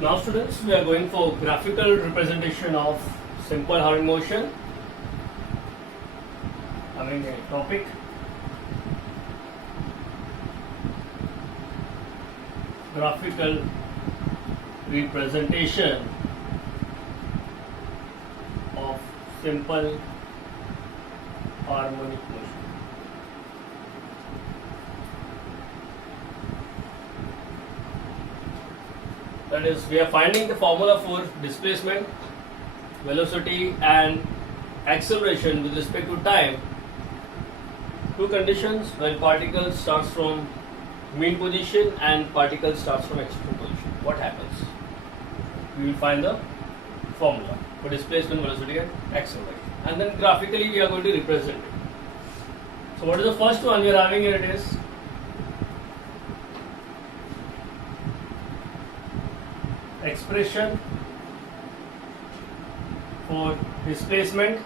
Now students, we are going for graphical representation of simple harmonic motion. Having a topic graphical representation of simple harmonic motion. That is, we are finding the formula for displacement, velocity and acceleration with respect to time. Two conditions: when particle starts from mean position and particle starts from extreme position. What happens? We will find the formula for displacement, velocity and acceleration. And then graphically we are going to represent it. So what is the first one we are having here? It is expression for displacement.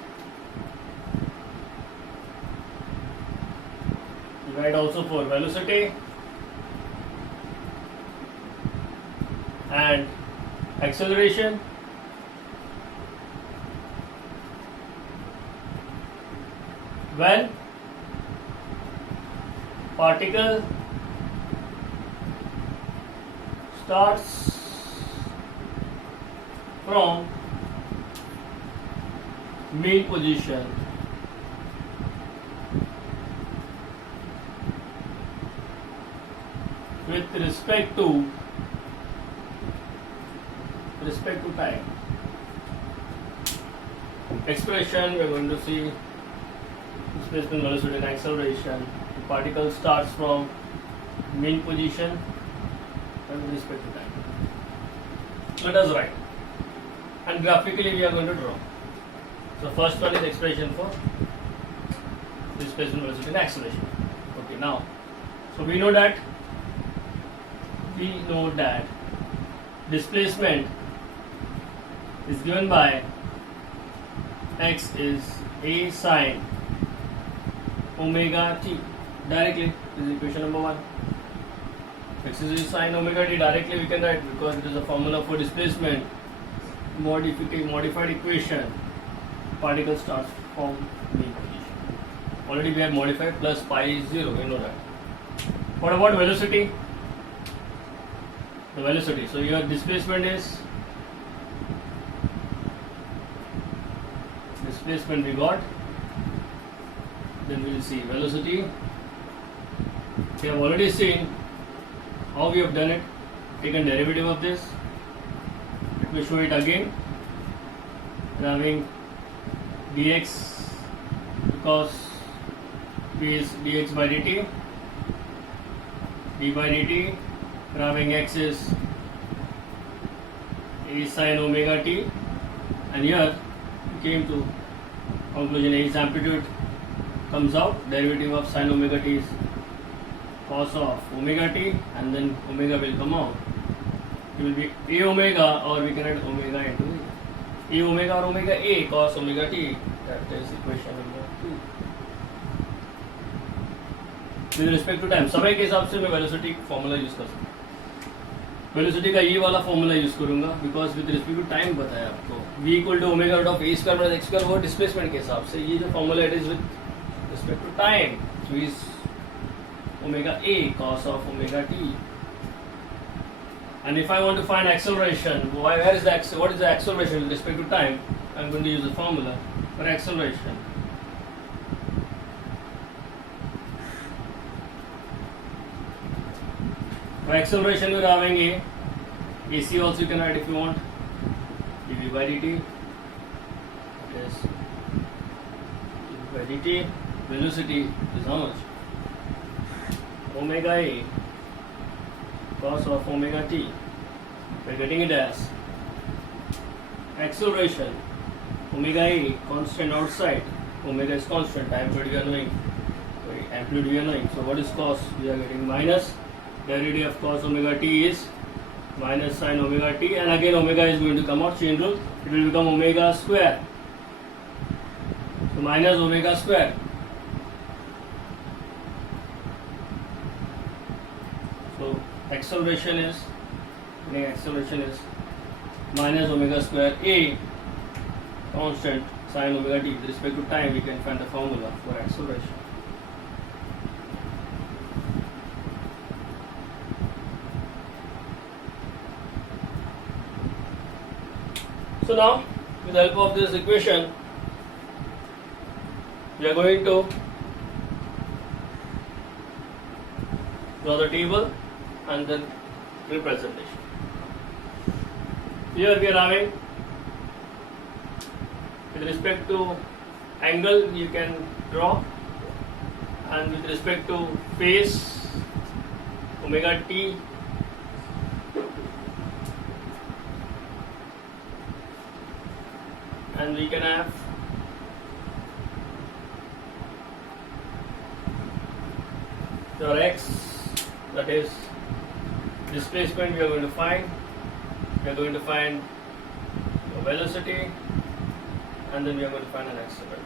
We write also for velocity and acceleration. When particle starts from mean position with respect to time. Expression, we are going to see displacement, velocity and acceleration. The particle starts from mean position with respect to time. Let us write. And graphically we are going to draw. So first one is expression for displacement, velocity and acceleration. Okay, now, so we know that displacement is given by x is a sine omega t. Directly, this is equation number 1. X is a sine omega t. Directly we can write, because it is a formula for displacement. Modified equation, particle starts from mean position. Already we have modified, plus pi is 0, we know that. What about velocity? The velocity, so your displacement we got, then we will see velocity. We have already seen how we have done it, taken derivative of this. We show it again. We are having dx, because p is dx by dt, d by dt. We are having x is a sine omega t, and here we came to conclusion. A's amplitude comes out, derivative of sine omega t is cos of omega t, and then omega will come out. It will be a omega, or we can add omega into a omega or omega a cos omega t. That is equation number 2. With respect to time, समय के हिसाब से मैं velocity formula use कर सकता हूँ. Velocity का ये वाला formula use करूँगा, because with respect to time बताया आपको. V equal to omega root of a square minus x square, वो displacement के हिसाब से. ये जो formula it is with respect to time. So is omega a cos of omega t. And if I want to find acceleration, what is the acceleration with respect to time? I am going to use the formula for acceleration. For acceleration we are having AC also you can write if you want, dv by dt. Yes, dv by dt. Velocity is how much? Omega a cos of omega t. We are getting it as acceleration omega a constant outside, omega is constant, amplitude we are knowing. So what is cos? We are getting minus derivative of cos omega t is minus sin omega t, and again omega is going to come out, chain rule, it will become omega square. So minus omega square. So acceleration is The acceleration is minus omega square a constant sine omega t. With respect to time, we can find the formula for acceleration. So now, with the help of this equation, we are going to draw the table and then representation. Here we are having, with respect to angle you can draw, and with respect to phase omega t, and we can have your x, that is displacement we are going to find. We are going to find the velocity, and then we are going to find an acceleration.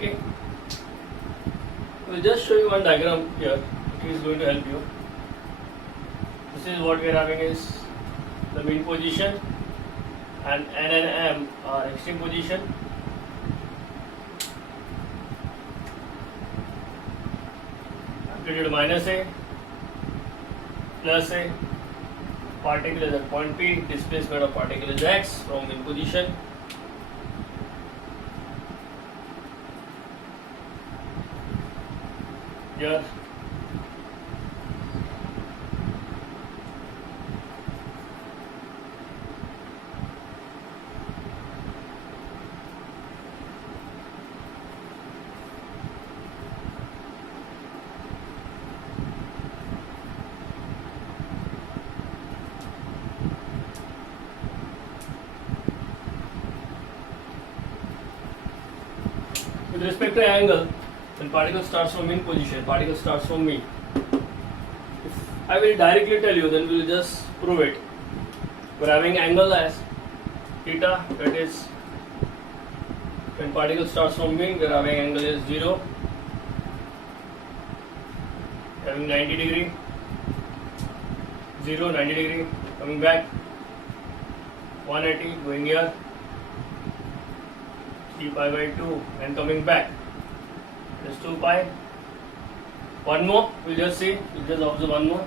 Okay, we'll just show you one diagram here, which is going to help you. This is what we are having is the mean position, and N and M are extreme position. Amplitude minus A, plus A, particle is at point P, displacement of particle is x from mean position. Here with respect to angle, when particle starts from mean position, particle starts from mean. If I will directly tell you, then we will just prove it. We are having angle as theta, that is when particle starts from mean, we are having angle is 0, having 90 degree, 0, 90 degree, coming back, 180, going here, 3 pi by 2, and coming back. Is 2 pi. One more, we'll just see, we'll just observe one more.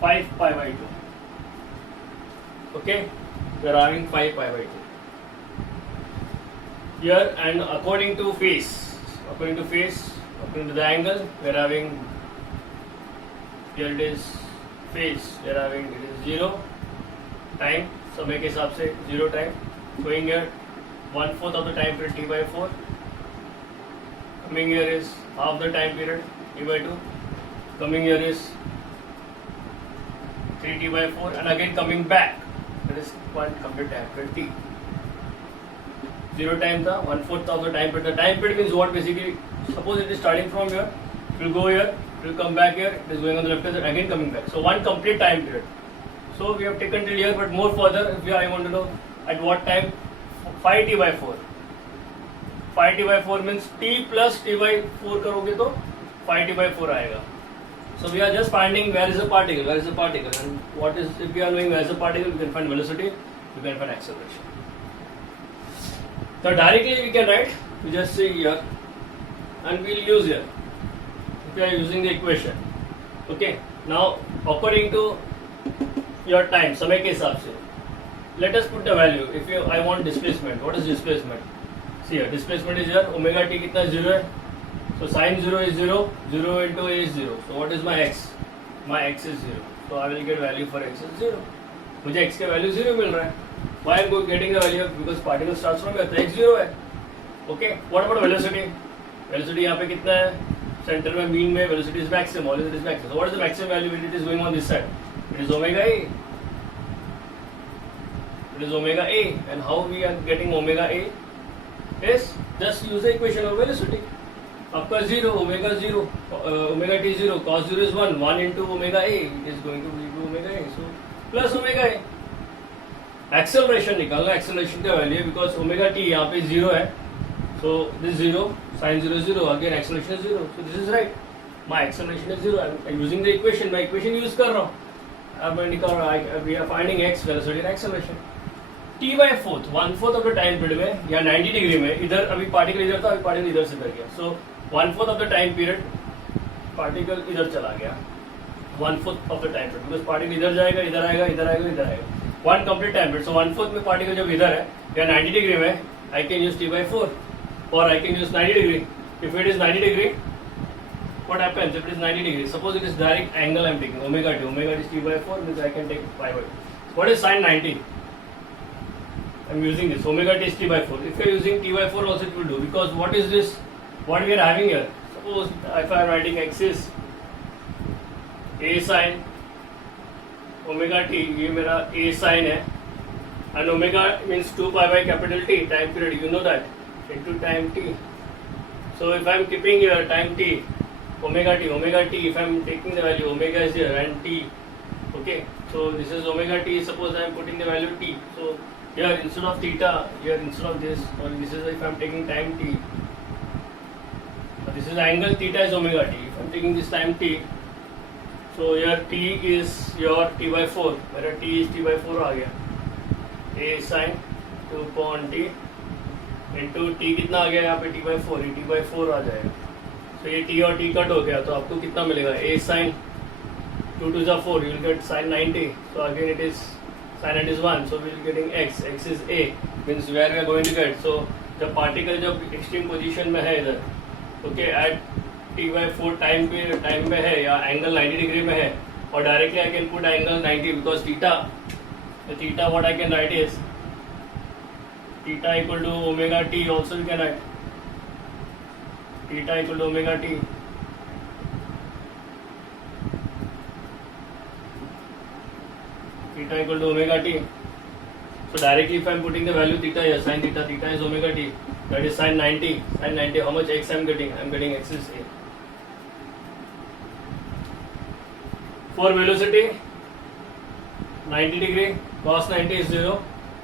Five pi by 2. Okay, we are having 5 pi by 2. Here, and according to according to the angle, we are having, here it is phase, we are having it is 0 time, समय के हिसाब से 0 time, going here 1/4 of the time period t by 4, coming here is half the time period t by 2, coming here is 3t by 4, and again coming back, that is one complete time period t. 0 time था, 1/4 of the time period. The time period means what? Basically, suppose it is starting from here, it will go here, it will come back here, it is going on the left hand side, again coming back. So one complete time period. So we have taken till here, but more further, if I want to know at what time, 5t by 4. 5t by 4 means t plus t by 4 करोगे तो 5t by 4 आएगा. So we are just finding where is the particle, and what is, if we are knowing where is the particle, we can find velocity, we can find acceleration. So directly we can write, we just see here, and we will use here, if we are using the equation. Okay, now according to your time, समय के हिसाब से, let us put the value. If you, I want displacement, what is displacement? See here, displacement is here, omega t कितना 0 है, so sin 0 is 0, 0 into a is 0, so what is my x? My x is 0, so I will get value for x is 0. मुझे x का value 0 मिल रहा है. Why I am getting the value? Because particle starts from here, तो x 0 है. Okay, what about velocity? Velocity यहाँ पे कितना है? center में mean में velocity is maximum, always it is maximum. So what is the maximum value when it is going on this side? It is omega a. It is omega a, and how we are getting omega a is just use the equation of velocity. आपका 0, omega 0, omega t 0, cos 0 is 1, 1 into omega a is going to be omega a, so plus omega a. Acceleration निकालना, acceleration का value because omega t यहाँ पे 0 है, so this 0, sin 0 0, again acceleration is 0, so this is right. My acceleration is 0. I'm using the equation, मैं equation use कर रहा हूँ. अब मैं निकाल रहा हूँ, we are finding x velocity and acceleration. t by fourth, 1/4 of the time period में या 90 डिग्री में इधर अभी पार्टिकल इधर था, अभी पार्टिकल इधर से इधर गया, so 1/4 of the time period particle इधर चला गया, 1/4 of the time period because particle इधर जाएगा, इधर आएगा, इधर आएगा, इधर आएगा. One complete time period, so 1/4 में पार्टिकल जब इधर है या 90 डिग्री में, I can use t by 4 or I can use 90 degree. If it is 90 degree, what happens if it is 90 degree? Suppose it is direct angle I am taking, omega t. Omega t is t by 4, means I can take pi by 2. What is sin 90? I am using this, omega t is t by 4. If you are using t by 4 also it will do, because what is this, what we are having here? Suppose if I am writing x is a sin omega t, ये मेरा a sin है, and omega means 2 pi by capital T, time period, you know that, into time t. So if I am keeping here time t, omega t, if I am taking the value, omega is here and t, okay, so this is omega t, suppose I am putting the value t, so here instead of theta, here instead of this, or this is if I am taking time t, this is angle theta is omega t, if I am taking this time t, so here t is your t by 4, मेरा t is t by 4 आ गया, a sin 2 upon t into t कितना आ गया यहाँ पे t by 4, ये t by 4 आ जाएगा, so ये t और t कट हो गया, तो आपको कितना मिलेगा, a sin 2 to the 4, you will get sin 90, so again it is sin 90 is 1, so we will getting x is a, means where we are going to get, so जब particle जब extreme position में है इधर, okay, at t by 4 time में है या angle 90 degree में है, और directly I can put angle 90 because theta what I can write is theta equal to omega t, also you can write theta equal to omega t, theta equal to omega t. So directly if I am putting the value theta here, sin theta is omega t, that is sin 90, how much x I am getting? I am getting x is a. For velocity 90 degree, cos 90 is 0,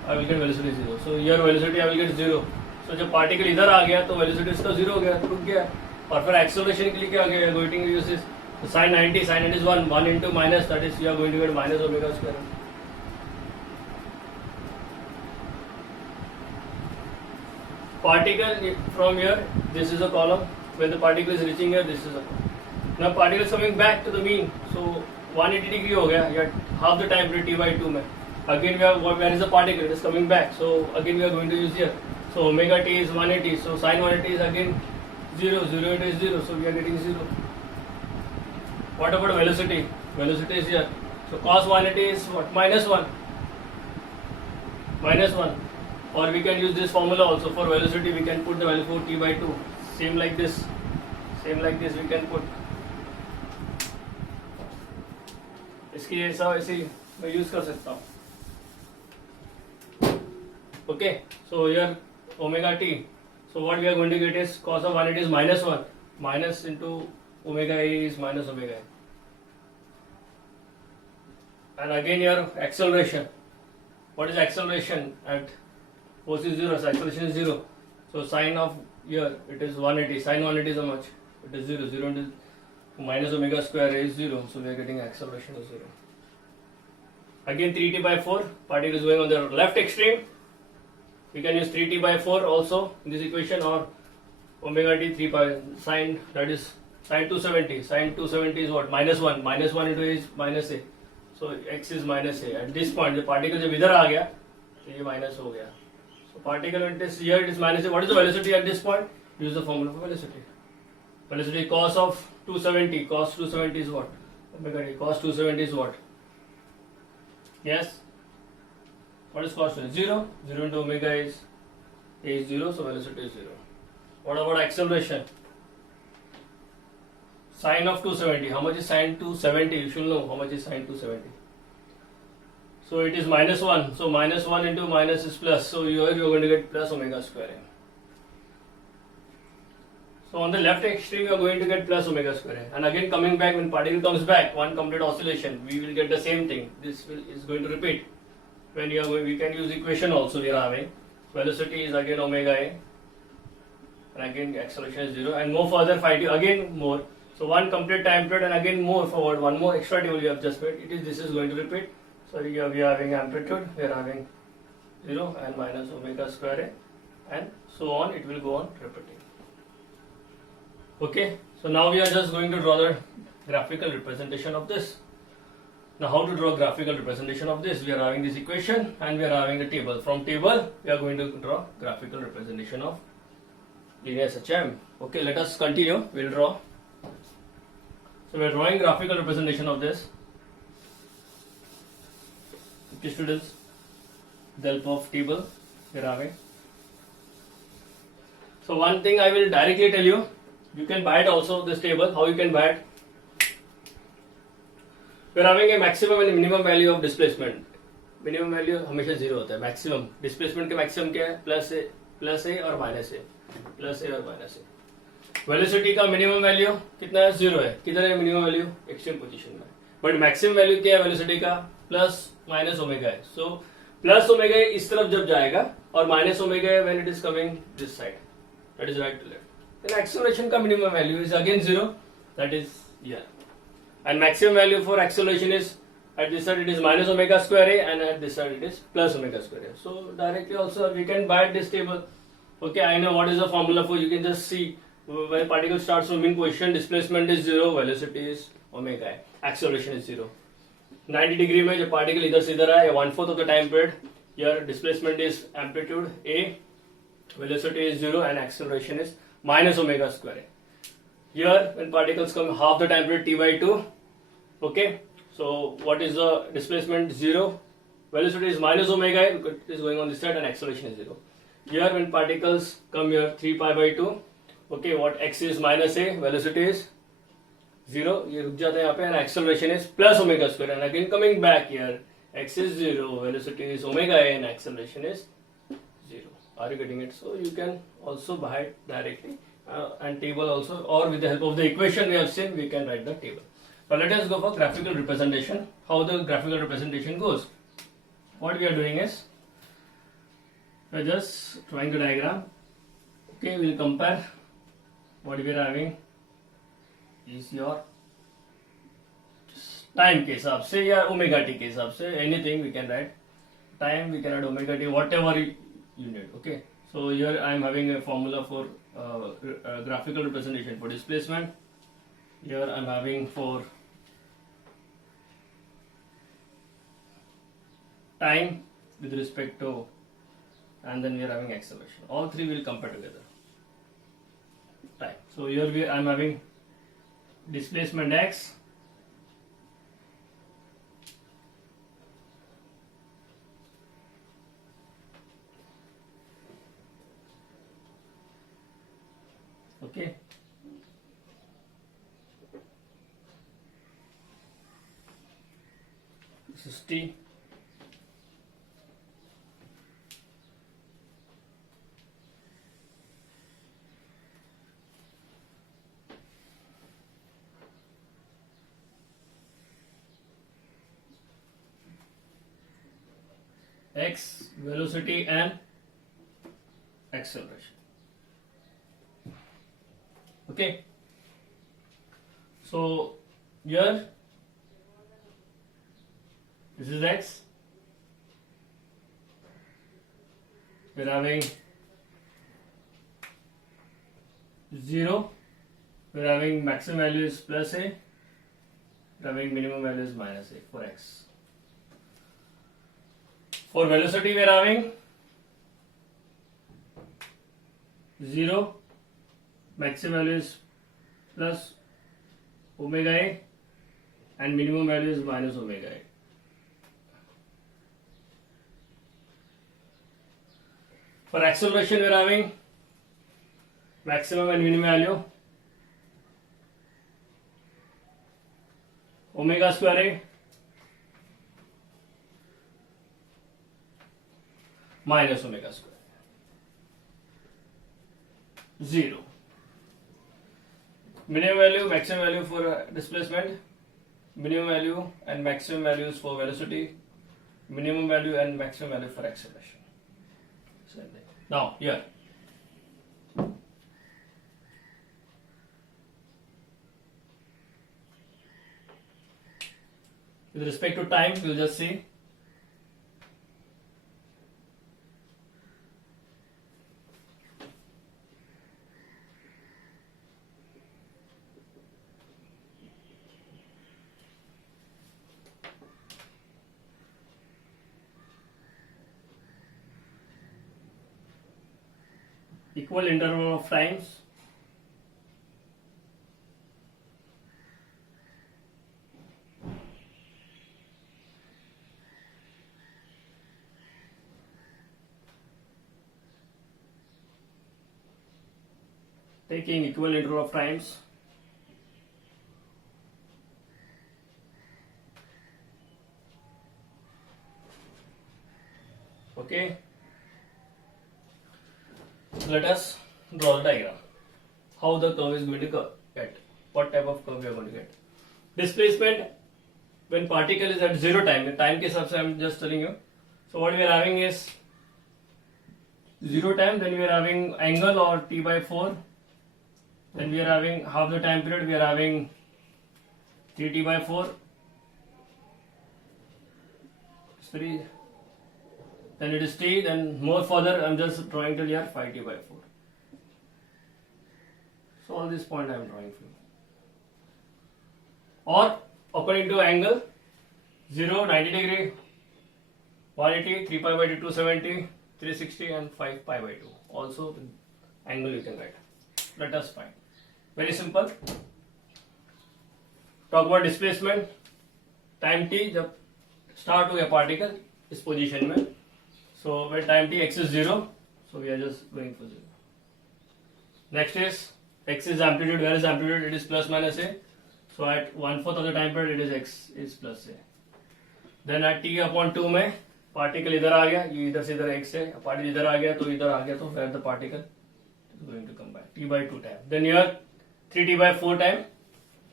I will get velocity 0. So here velocity I will get 0. So जब particle इधर आ गया तो velocity इसका 0 हो गया, रुक गया, और फिर acceleration के लिए क्या आ गया, going to use this, so sin 90 is 1 into minus, that is you are going to get minus omega square. Particle from here, this is a column, when the particle is reaching here, this is a column. Now particle is coming back to the mean, so 180 degree हो गया, या half the time period t by 2 में. Again we are, where is the particle? It is coming back, so again we are going to use here. So omega t is 180, so sin 180 is again 0, 0 it is 0, so we are getting 0. What about velocity? Velocity is here, so cos 180 is what? Minus 1. Or we can use this formula also for velocity, we can put the value for t by 2, same like this we can put. इसकी ऐसा वैसे मैं use कर सकता हूँ. Okay, so here omega t, so what we are going to get is cos of 180 is minus 1, minus into omega a is minus omega a. And again here acceleration, what is acceleration at force is 0, so acceleration is 0, so sin of here it is 180, sin 180 is how much? It is 0, 0 into minus omega square is 0, so we are getting acceleration is 0. Again 3t by 4, particle is going on the left extreme, we can use 3t by 4 also in this equation, or omega t 3 pi sin, that is sin 270, sin 270 is what? Minus 1 into a is minus a, so x is minus a. At this point the particle जब इधर आ गया तो ये minus हो गया, so particle when it is here it is minus a. What is the velocity at this point? Use the formula for velocity. Velocity cos of 270, cos 270 is what? Omega t, cos 270 is what? Yes? What is cos 270? 0. 0 into omega is a is 0, so velocity is 0. What about acceleration? Sine of 270. How much is sine 270? You should know how much is sine 270. So it is minus 1. So minus 1 into minus is plus. So here you are going to get plus omega square a. So on the left extreme you are going to get plus omega square a. And again coming back, when particle comes back, one complete oscillation, we will get the same thing. This is going to repeat. When you are going, we can use equation also. We are having velocity is again omega a, and again acceleration is 0, and more further find again more. So one complete time period and again more forward, one more extra table you have just made. This is going to repeat. So we are having amplitude, we are having 0 and minus omega square a, and so on. It will go on repeating. Okay. So now we are just going to draw the graphical representation of this. Now how to draw graphical representation of this? We are having this equation and we are having the table. From table we are going to draw graphical representation of linear HM. Okay, let us continue. We will draw. So we are drawing graphical representation of this. Okay students, with the help of table we are having. So one thing I will directly tell you, you can buy it also, this table. How you can buy it? We are having a maximum and minimum value of displacement. Minimum value हमेशा 0 होता है. Maximum displacement के maximum क्या है? plus a और minus a. Plus a और minus a. Velocity का minimum value कितना है? 0 है. किधर है minimum value? Extreme position में. But maximum value क्या है velocity का? Plus minus omega है. So plus omega इस तरफ जब जाएगा और minus omega when it is coming this side. That is right to left. Then acceleration का minimum value is again 0. That is here. And maximum value for acceleration is at this side it is minus omega square a, and at this side it is plus omega square a. So directly also we can buy this table. Okay, I know what is the formula for. You can just see when particle starts from in position, displacement is 0, velocity is omega a, acceleration is 0. 90 degree में जब particle इधर से इधर आए, 1/4 of the time period, your displacement is amplitude a, velocity is 0, and acceleration is minus omega square a. Here when particles come half the time period t by 2. Okay, so what is the displacement? 0, velocity is minus omega a because it is going on this side, and acceleration is 0. Here when particles come here 3 pi by 2. Okay, what x is minus a, velocity is 0, ये रुक जाता है यहाँ पे, and acceleration is plus omega square, and again coming back here, x is 0, velocity is omega a, and acceleration is 0. Are you getting it? So you can also buy it directly, and table also, or with the help of the equation we have seen, we can write the table. Now let us go for graphical representation. How the graphical representation goes? What we are doing is, we are just drawing the diagram. Okay, we will compare what we are having is your time के हिसाब से या omega t के हिसाब से, anything we can write. Time we can write omega t, whatever you need. Okay, so here I am having a formula for graphical representation for displacement. Here I am having for time with respect to, and then we are having acceleration. All three will compare together. Time. So here I am having displacement x, okay, this is t, x, velocity and acceleration. Okay, so here this is x, we are having 0, we are having maximum value is plus a, we are having minimum value is minus a for x. For velocity we are having 0, maximum value is plus omega a, and minimum value is minus omega a. For acceleration we are having maximum and minimum value omega square A minus omega square 0. Minimum value, maximum value for displacement, minimum value and maximum values for velocity, minimum value and maximum value for acceleration. Now here with respect to time, we'll just see equal interval of times taking equal interval of times okay. Let us draw the diagram. How the curve is going to get. What type of curve we are going to get. Displacement when particle is at 0 time. The time के हिसाब से I am just telling you. So what we are having is 0 time. Then we are having angle or t by 4. Then we are having half the time period. We are having 3t by 4. 3. Then it is t, then more further I am just drawing till here 5t by 4. So all this point I am drawing for you. Or according to angle 0, 90 degree, 180, 3 pi by 2, 270, 360 and 5 pi by 2. Also the angle you can write. Let us find. Very simple. Talk about displacement. Time t जब start हुआ particle इस position में. So when time t x is 0, so we are just going for 0. Next is x is amplitude. Where is amplitude? It is plus minus a. So at 1/4 of the time period, it is x is plus a. Then at t upon 2 में particle इधर आ गया, ये इधर से इधर x है, particle इधर आ गया तो इधर आ गया तो where the particle is going to come back t by 2 time. Then here 3t by 4 time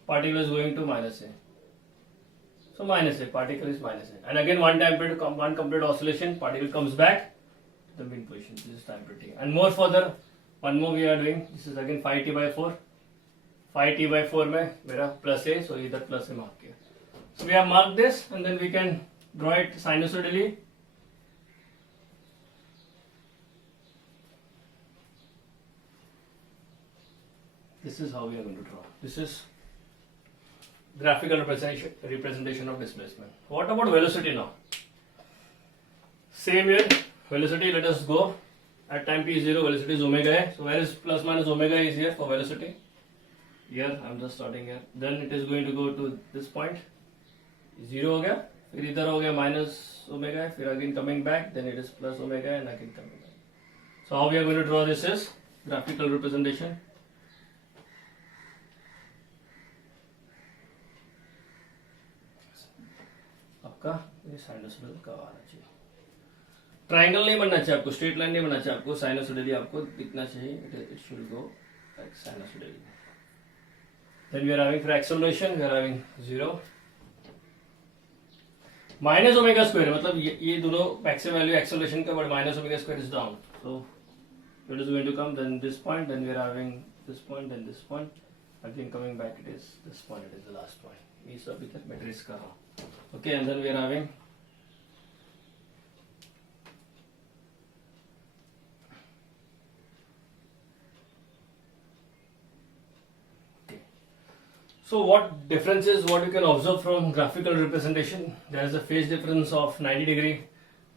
particle is going to minus a. So minus a, particle is minus a. And again one time period, one complete oscillation, particle comes back to the mean position. This is time period. And more further, one more we are doing. This is again 5t by 4. 5t by 4 में मेरा plus a, so इधर plus a mark किया. So we have marked this and then we can draw it sinusoidally. This is how we are going to draw. This is graphical representation of displacement. What about velocity now? Same here, velocity, let us go. At time t is 0, velocity is omega a. So where is plus minus omega is here for velocity? Here, I am just starting here. Then it is going to go to this point. 0 हो गया, फिर इधर हो गया minus omega, फिर again coming back, then it is plus omega and again coming back. So how we are going to draw this is graphical representation. आपका ये sinusoidal का आना चाहिए. ट्रायंगल नहीं बनना चाहिए आपको, स्ट्रेट लाइन नहीं बनना चाहिए आपको, साइनसोइडली आपको दिखना चाहिए. It should go like sinusoidally. Then we are having for acceleration, we are having 0. Minus omega square मतलब ये दोनों मैक्सिमम वैल्यू एक्सेलरेशन का, but minus omega square is down. So it is going to come then this point, then we are having this point, then this point, again coming back it is this point, it is the last point. ये सब इधर मैं trace कर रहा हूं. Okay, and then we are having So what differences, what you can observe from graphical representation? There is a phase difference of 90 degree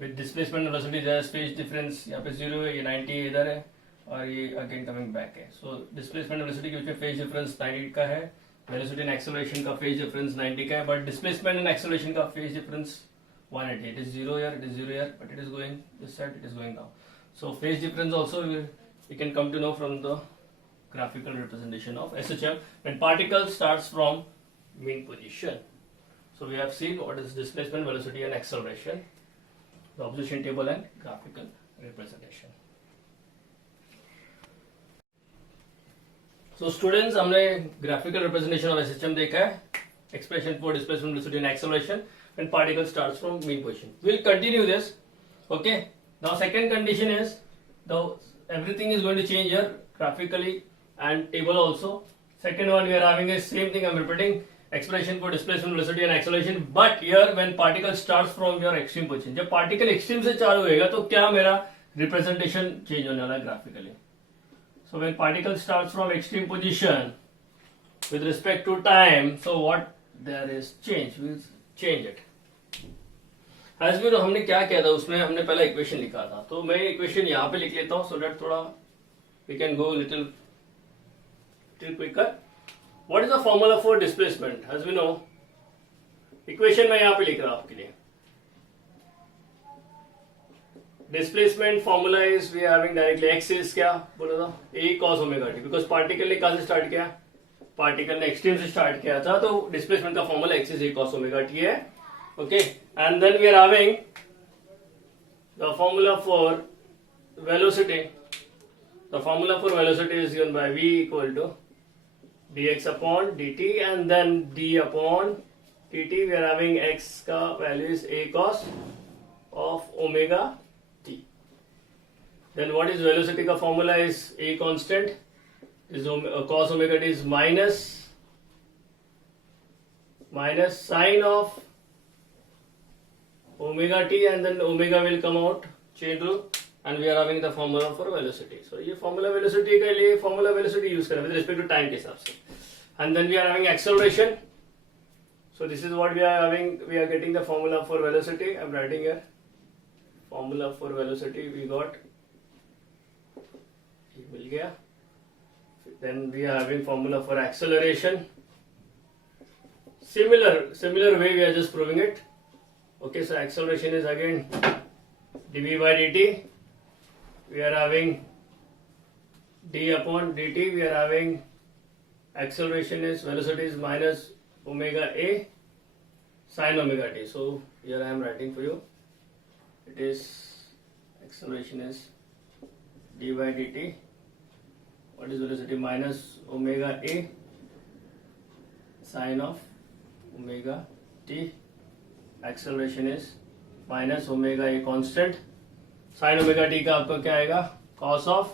with displacement velocity. There is phase difference. यहाँ पे 0 है, ये 90 इधर है और ये again coming back है. So displacement velocity के उसमें phase difference 90 का है, velocity and acceleration का phase difference 90 का है, but displacement and acceleration का phase difference 180. It is 0 here, it is 0 here, but it is going this side, it is going down. So phase difference also we can come to know from the graphical representation of SHM when particle starts from mean position. So we have seen what is displacement, velocity and acceleration, the observation table and graphical representation. So students, हमने graphical representation of SHM देखा है, expression for displacement, velocity and acceleration when particle starts from mean position. We'll continue this. Okay. Now second condition is everything is going to change here graphically and table also. Second one, we are having the same thing. I'm repeating expression for displacement, velocity and acceleration. But here when particle starts from your extreme position, जब particle extreme से चालू होएगा तो क्या मेरा representation change होने वाला है graphically. So when particle starts from extreme position with respect to time, so what there is change, we'll change it. As we know, हमने क्या किया था उसमें हमने पहला इक्वेशन लिखा था, तो मैं इक्वेशन यहाँ पे लिख लेता हूँ so that थोड़ा we can go little quicker. What is the formula for displacement? As we know, equation मैं यहाँ पे लिख रहा हूँ आपके लिए. Displacement formula is we are having directly x is क्या बोला था a cos omega t, because particle ने कहाँ से start किया, particle ने extreme से start किया था, तो displacement का formula x is a cos omega t है. Okay, and then we are having the formula for velocity. The formula for velocity is given by v equal to dx upon dt, and then d upon dt. We are having x का value is a cos of omega t. Then what is velocity का formula is a constant, is cos omega t is minus sine of omega t, and then omega will come out, chain rule, and we are having the formula for velocity. So ये formula velocity के लिए formula velocity use करें with respect to time के हिसाब से. And then we are having acceleration. So this is what we are having. We are getting the formula for velocity. I'm writing here. Formula for velocity we got. ये मिल गया. Then we are having formula for acceleration. Similar way we are just proving it. Okay, so acceleration is again dv by dt. We are having d upon dt. We are having acceleration is velocity is minus omega a sine omega t. So here I am writing for you. It is acceleration is d by dt. What is velocity? Minus omega a sine of omega t. Acceleration is minus omega a constant. Sin omega t का आपका क्या आएगा? Cos of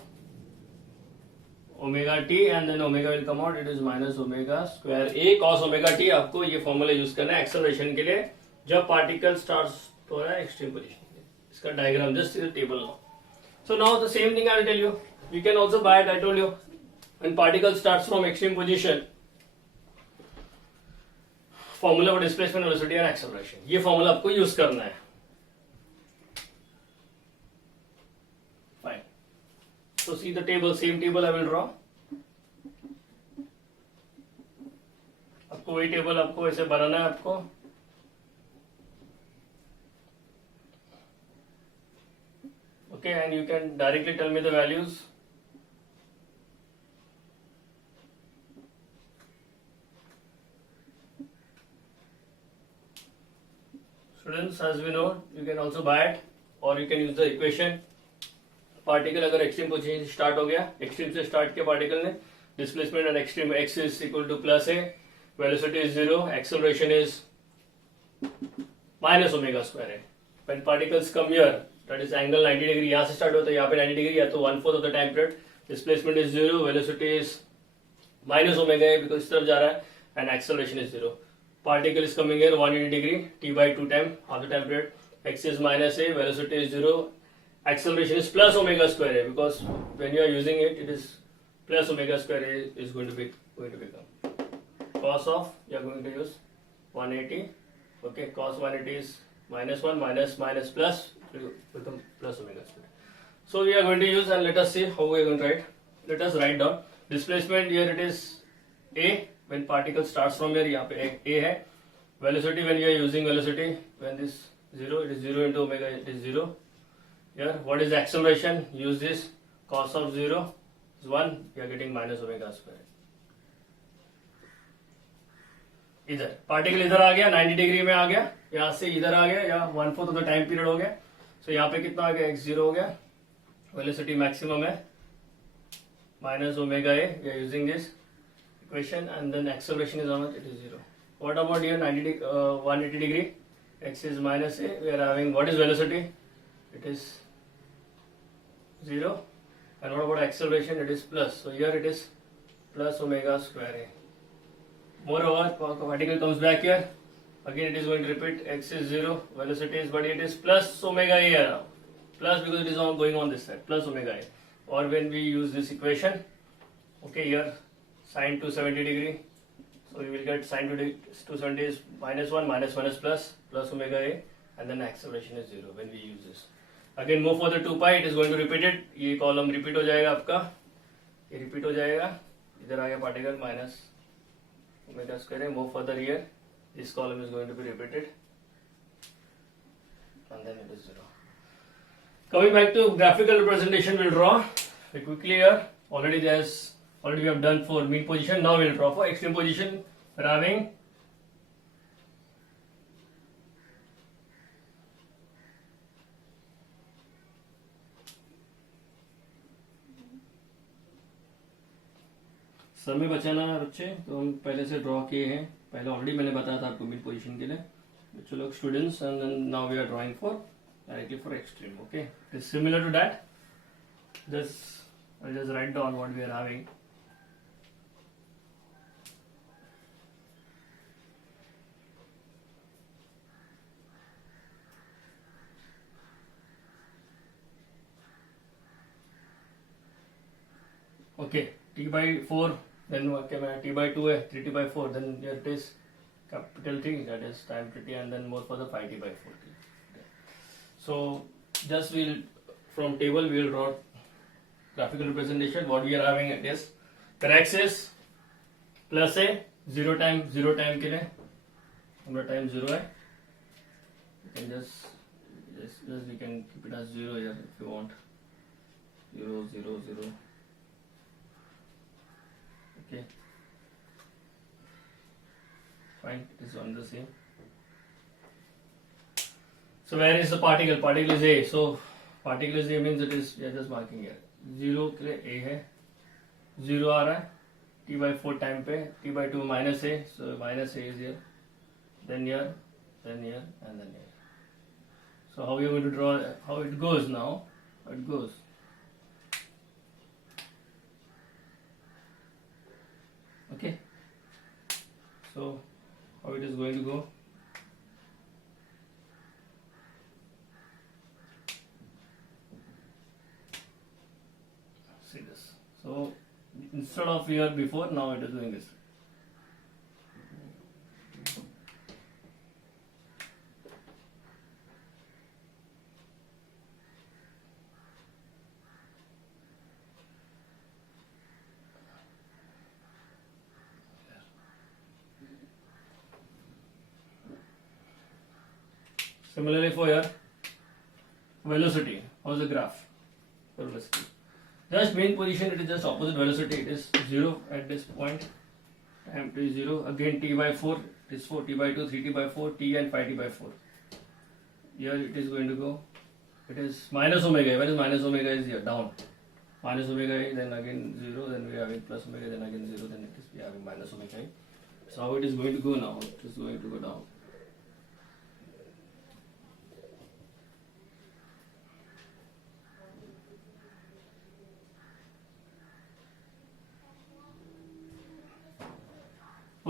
omega t, and then omega will come out. It is minus omega square a cos omega t. आपको ये formula use करना है acceleration के लिए जब पार्टिकल स्टार्ट्स हो रहा है एक्सट्रीम पोजीशन. इसका diagram just is table now. So now the same thing I will tell you. You can also buy it. I told you when particle starts from extreme position, formula for displacement, velocity and acceleration, ये formula आपको use करना है. Fine. So see the table, same table I will draw. आपको वही table आपको ऐसे बनाना है आपको. Okay, and you can directly tell me the values. Students, as we know, you can also buy it or you can use the equation. Particle अगर extreme position start हो गया, एक्सट्रीम से स्टार्ट किया पार्टिकल ने, displacement and extreme x is equal to plus a, velocity is 0, acceleration is minus omega square है. When particles come here, that is angle 90 degree, यहाँ से start होता है, यहाँ पे 90 डिग्री, या तो 1/4 of the time period. Displacement is 0, velocity is minus omega है बिकॉज इस तरफ जा रहा है, and acceleration is 0. Particle is coming here 180 degree, t by 2 time, half the time period. X is minus a, velocity is 0, acceleration is plus omega square a, because when you are using it, it is plus omega square a is going to become cos of, you are going to use 180. Okay, cos 180 is minus 1 minus plus, it will become plus omega square. So we are going to use, and let us see how we are going to write. Let us write down displacement. Here it is a. When particle starts from here, यहाँ पे a है. Velocity, when you are using velocity, when this 0, it is 0 into omega, it is 0. Here, what is acceleration? Use this cos of 0 is 1. You are getting minus omega square. इधर particle इधर आ गया 90 degree में आ गया, यहाँ से इधर आ गया, या 1/4 ऑफ द टाइम पीरियड हो गया. सो यहाँ पे कितना आ गया, x0 हो गया. वेलोसिटी मैक्सिमम है minus omega a. We are using this equation, and then acceleration is how much? It is 0. What about here 180 degree? X is minus a. We are having, what is velocity? It is 0. And what about acceleration? It is plus. So here it is plus omega square a. Moreover, particle comes back here. Again it is going to repeat. X is 0. Velocity is, but it is plus omega a now. Plus because it is going on this side. Plus omega a. Or when we use this equation, okay, here sine 270 degree, so we will get sine 270 is -1, -1 is plus omega a, and then acceleration is 0 when we use this. Again move for the 2 pi, it is going to repeat it. ये column repeat हो जाएगा आपका, ये repeat हो जाएगा, इधर आ गया particle minus omega square. Move further here, this column is going to be repeated, and then it is 0. Coming back to graphical representation, we'll draw quickly here. Already we have done for mean position. Now we'll draw for extreme position. We're having समय बचाना बच्चे, तो हम पहले से draw किए हैं. पहले ऑलरेडी मैंने बताया था आपको मीन पोजीशन के लिए. चलो students, and now we are drawing for directly for extreme. Okay, it is similar to that. I'll just write down what we are having. Okay, t by 4, then okay, t by 2 है, 3t by 4, then here it is capital T, that is time t, and then more for the 5t by 4t. So just from table we will draw graphical representation. What we are having it is, per axis plus a, 0 time के लिए हमारा time 0 है. You can just we can keep it as 0 here if you want. 0 0 0. Okay, fine, it is on the same. So where is the particle? Particle is A. So particle is A means it is, we are just marking here. 0 के लिए A है, 0 आ रहा है t by 4 time पे, t by 2 minus A, so minus A is here, then here, and then here. So how we are going to draw, how it goes now, how it goes. Okay, so how it is going to go. See this. So instead of here before, now it is doing this. Similarly for here, velocity. How's the graph? Velocity. Just main position, it is just opposite velocity. It is 0 at this point. Time t is 0. Again t by 4. It is 4. T by 2, 3t by 4, t and 5t by 4. Here it is going to go. It is minus omega. Where is minus omega? Is here down. Minus omega, then again 0. Then we are having plus omega. Then again 0. Then it is we are having minus omega. So how it is going to go now? It is going to go down.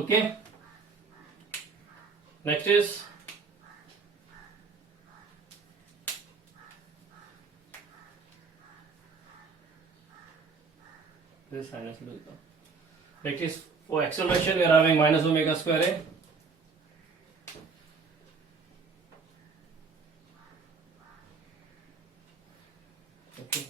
Okay, next is this minus. Next is for acceleration, we are having minus omega square a. Okay.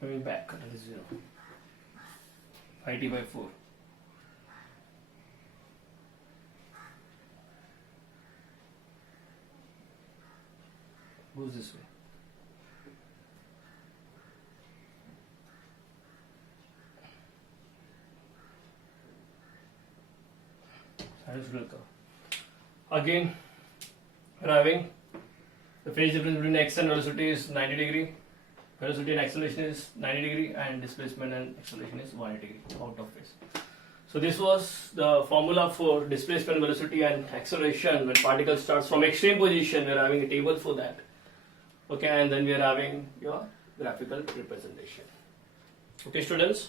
Coming back, that is 0. 5t by 4. Goes this way. sinusoidal curve. Again, we're having the phase difference between x and velocity is 90 degree, velocity and acceleration is 90 degree, and displacement and acceleration is 180 degree out of phase. So this was the formula for displacement, velocity and acceleration when particle starts from extreme position. We're having a table for that. Okay, and then we are having your graphical representation. Okay, students.